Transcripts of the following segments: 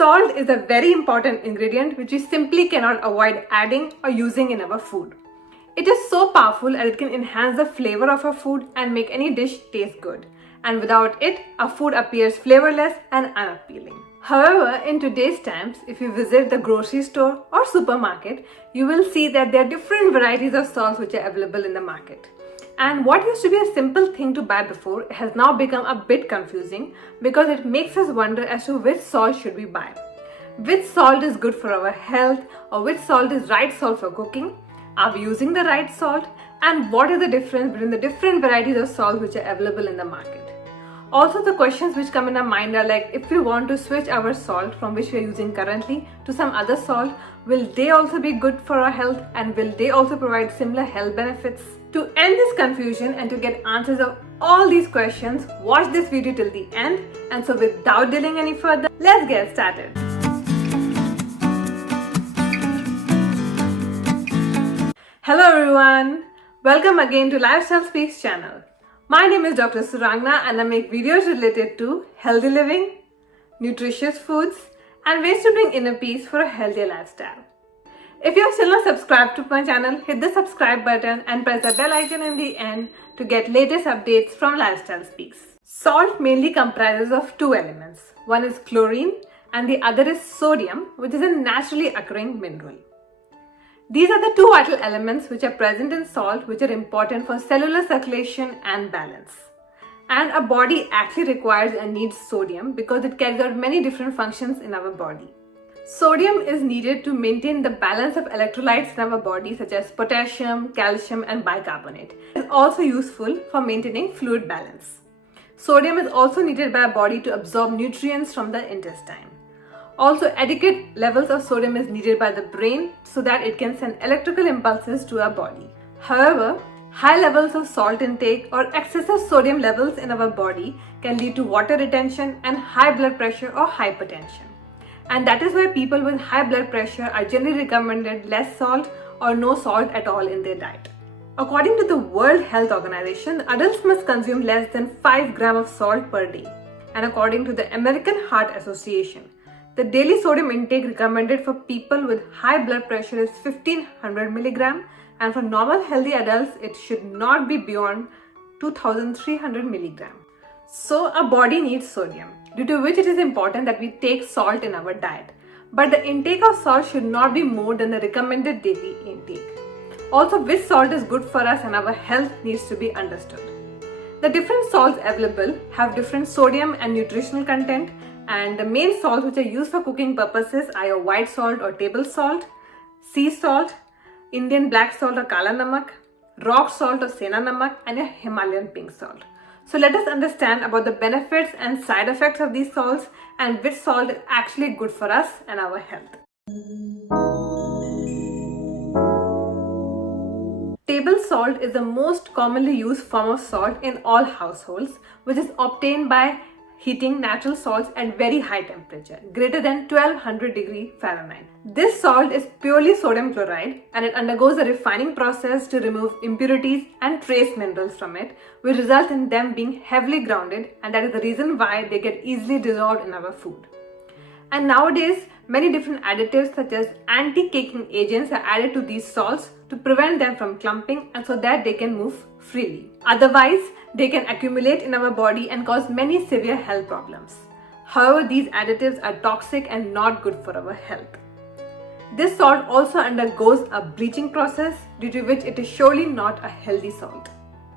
Salt is a very important ingredient which we simply cannot avoid adding or using in our food. It is so powerful that it can enhance the flavor of our food and make any dish taste good. And without it, our food appears flavorless and unappealing. However, in today's times, if you visit the grocery store or supermarket, you will see that there are different varieties of salts which are available in the market. And what used to be a simple thing to buy before has now become a bit confusing because it makes us wonder as to which salt should we buy. Which salt is good for our health, or which salt is right salt for cooking? Are we using the right salt? And what is the difference between the different varieties of salt which are available in the market? Also, the questions which come in our mind are like, if we want to switch our salt from which we are using currently to some other salt, will they also be good for our health, and will they also provide similar health benefits? To end this confusion and to get answers of all these questions, watch this video till the end. And so without delaying any further, let's get started. Hello everyone, welcome again to Lifestyle Speaks channel. My name is Dr. Surangna and I make videos related to healthy living, nutritious foods and ways to bring inner peace for a healthier lifestyle. If you are still not subscribed to my channel, hit the subscribe button and press the bell icon in the end to get latest updates from Lifestyle Speaks. Salt mainly comprises of two elements. One is chlorine and the other is sodium, which is a naturally occurring mineral. These are the two vital elements which are present in salt, which are important for cellular circulation and balance. And our body actually requires and needs sodium because it carries out many different functions in our body. Sodium is needed to maintain the balance of electrolytes in our body such as potassium, calcium and bicarbonate. It is also useful for maintaining fluid balance. Sodium is also needed by our body to absorb nutrients from the intestine. Also, adequate levels of sodium is needed by the brain so that it can send electrical impulses to our body. However, high levels of salt intake or excessive sodium levels in our body can lead to water retention and high blood pressure or hypertension. And that is why people with high blood pressure are generally recommended less salt or no salt at all in their diet. According to the World Health Organization, adults must consume less than 5 grams of salt per day. And according to the American Heart Association, the daily sodium intake recommended for people with high blood pressure is 1500 milligram, and for normal healthy adults, it should not be beyond 2300 milligram. So our body needs sodium, due to which it is important that we take salt in our diet. But the intake of salt should not be more than the recommended daily intake. Also, which salt is good for us and our health needs to be understood. The different salts available have different sodium and nutritional content, and the main salts which are used for cooking purposes are your white salt or table salt, sea salt, Indian black salt or kala namak, rock salt or sena namak, and your Himalayan pink salt. So let us understand about the benefits and side effects of these salts and which salt is actually good for us and our health. Table salt is the most commonly used form of salt in all households, which is obtained by heating natural salts at very high temperature, greater than 1200 degrees Fahrenheit. This salt is purely sodium chloride and it undergoes a refining process to remove impurities and trace minerals from it, which result in them being heavily grounded, and that is the reason why they get easily dissolved in our food. And nowadays, many different additives such as anti-caking agents are added to these salts to prevent them from clumping and so that they can move freely. Otherwise, they can accumulate in our body and cause many severe health problems. However, these additives are toxic and not good for our health. This salt also undergoes a bleaching process, due to which it is surely not a healthy salt.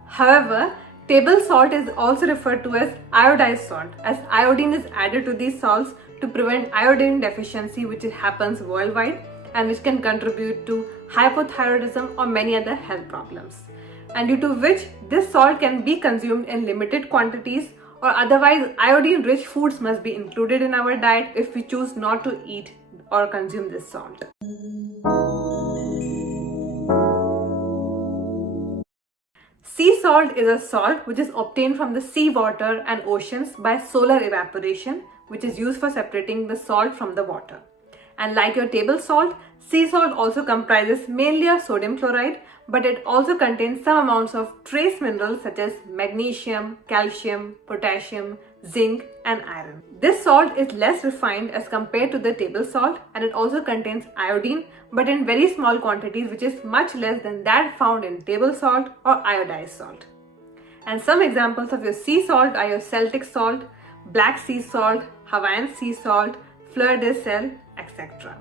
However, table salt is also referred to as iodized salt, as iodine is added to these salts to prevent iodine deficiency, which happens worldwide and which can contribute to hypothyroidism or many other health problems. And due to which this salt can be consumed in limited quantities, or otherwise iodine-rich foods must be included in our diet if we choose not to eat or consume this salt. Sea salt is a salt which is obtained from the sea water and oceans by solar evaporation, which is used for separating the salt from the water. And like your table salt, sea salt also comprises mainly of sodium chloride, but it also contains some amounts of trace minerals such as magnesium, calcium, potassium, zinc, and iron. This salt is less refined as compared to the table salt, and it also contains iodine, but in very small quantities, which is much less than that found in table salt or iodized salt. And some examples of your sea salt are your Celtic salt, black sea salt, Hawaiian sea salt, fleur de sel, etc.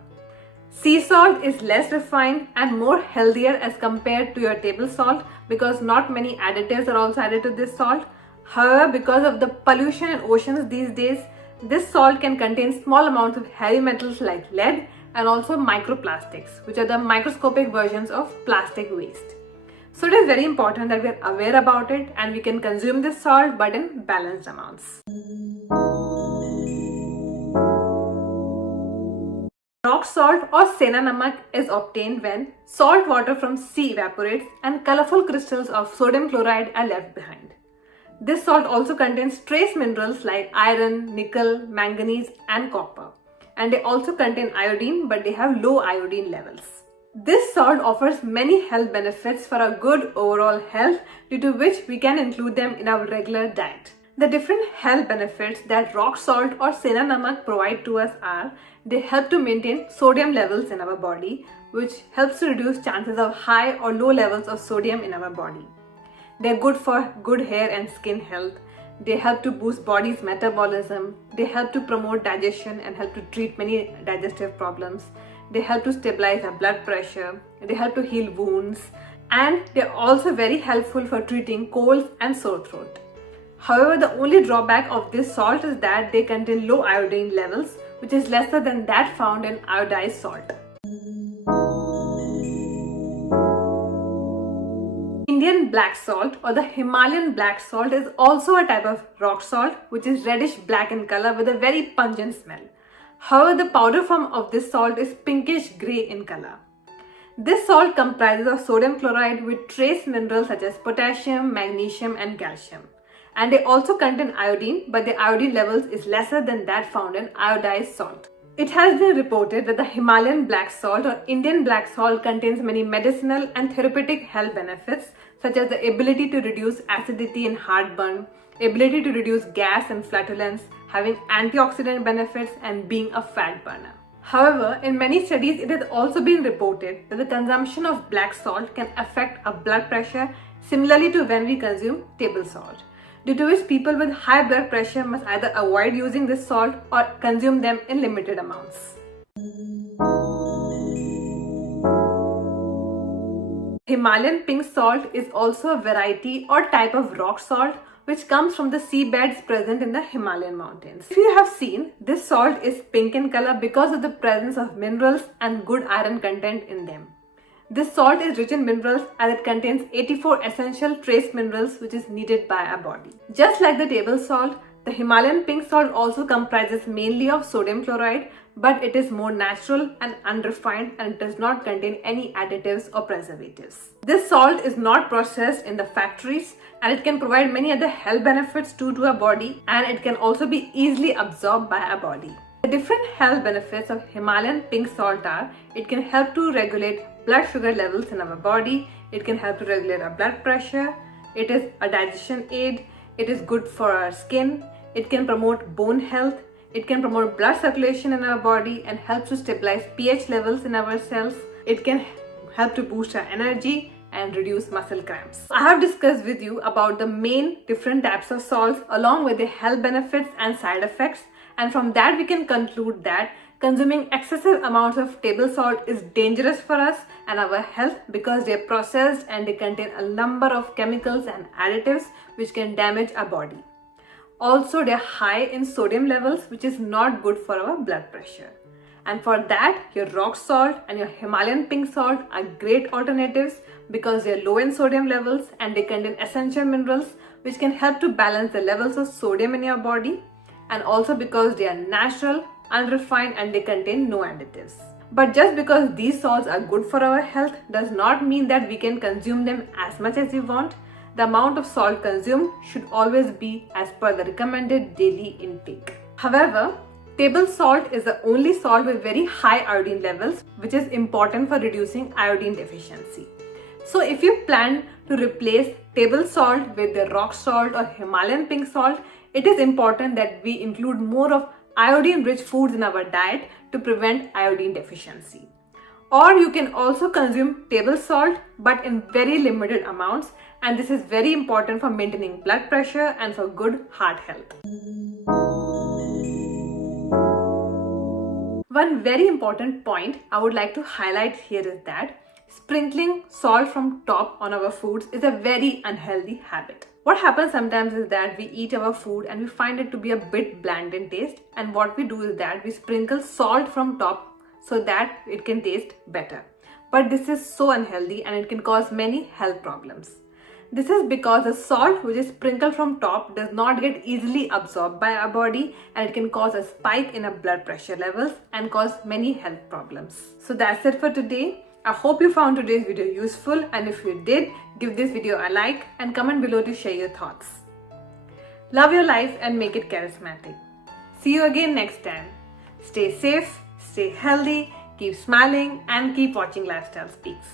Sea salt is less refined and more healthier as compared to your table salt because not many additives are also added to this salt. However, because of the pollution in oceans these days, this salt can contain small amounts of heavy metals like lead and also microplastics, which are the microscopic versions of plastic waste. So it is very important that we are aware about it and we can consume this salt but in balanced amounts. Rock salt or Sena Namak is obtained when salt water from sea evaporates and colorful crystals of sodium chloride are left behind. This salt also contains trace minerals like iron, nickel, manganese and copper. And they also contain iodine, but they have low iodine levels. This salt offers many health benefits for a good overall health, due to which we can include them in our regular diet. The different health benefits that rock salt or Sena Namak provide to us are, they help to maintain sodium levels in our body, which helps to reduce chances of high or low levels of sodium in our body. They're good for good hair and skin health. They help to boost body's metabolism. They help to promote digestion and help to treat many digestive problems. They help to stabilize our blood pressure. They help to heal wounds. And they're also very helpful for treating colds and sore throat. However, the only drawback of this salt is that they contain low iodine levels, which is lesser than that found in iodized salt. Indian black salt or the Himalayan black salt is also a type of rock salt which is reddish black in color with a very pungent smell. However, the powder form of this salt is pinkish grey in color. This salt comprises of sodium chloride with trace minerals such as potassium, magnesium and calcium. And they also contain iodine, but the iodine levels is lesser than that found in iodized salt. It has been reported that the Himalayan black salt or Indian black salt contains many medicinal and therapeutic health benefits, such as the ability to reduce acidity and heartburn, ability to reduce gas and flatulence, having antioxidant benefits and being a fat burner. However, in many studies it has also been reported that the consumption of black salt can affect our blood pressure similarly to when we consume table salt, due to which people with high blood pressure must either avoid using this salt or consume them in limited amounts. Himalayan pink salt is also a variety or type of rock salt which comes from the seabeds present in the Himalayan mountains. If you have seen, this salt is pink in color because of the presence of minerals and good iron content in them. This salt is rich in minerals as it contains 84 essential trace minerals which is needed by our body. Just like the table salt, the Himalayan pink salt also comprises mainly of sodium chloride, but it is more natural and unrefined and it does not contain any additives or preservatives. This salt is not processed in the factories and it can provide many other health benefits to our body, and it can also be easily absorbed by our body. The different health benefits of Himalayan pink salt are, it can help to regulate blood sugar levels in our body, it can help to regulate our blood pressure, it is a digestion aid, it is good for our skin, it can promote bone health, it can promote blood circulation in our body and help to stabilize pH levels in our cells, it can help to boost our energy and reduce muscle cramps. I have discussed with you about the main different types of salts along with the health benefits and side effects, and from that we can conclude that consuming excessive amounts of table salt is dangerous for us and our health because they are processed and they contain a number of chemicals and additives which can damage our body. Also, they are high in sodium levels, which is not good for our blood pressure. And for that, your rock salt and your Himalayan pink salt are great alternatives because they are low in sodium levels and they contain essential minerals which can help to balance the levels of sodium in your body, and also because they are natural, unrefined and they contain no additives. But just because these salts are good for our health does not mean that we can consume them as much as we want. The amount of salt consumed should always be as per the recommended daily intake. However, table salt is the only salt with very high iodine levels, which is important for reducing iodine deficiency. So if you plan to replace table salt with the rock salt or Himalayan pink salt, it is important that we include more of iodine-rich foods in our diet to prevent iodine deficiency. Or you can also consume table salt, but in very limited amounts, and this is very important for maintaining blood pressure and for good heart health. One very important point I would like to highlight here is that sprinkling salt from top on our foods is a very unhealthy habit. What happens sometimes is that we eat our food and we find it to be a bit bland in taste, and what we do is that we sprinkle salt from top so that it can taste better. But this is so unhealthy and it can cause many health problems. This is because the salt which is sprinkled from top does not get easily absorbed by our body, and it can cause a spike in our blood pressure levels and cause many health problems. So that's it for today. I hope you found today's video useful, and if you did, give this video a like and comment below to share your thoughts. Love your life and make it charismatic. See you again next time. Stay safe, stay healthy, keep smiling and keep watching Lifestyle Speaks.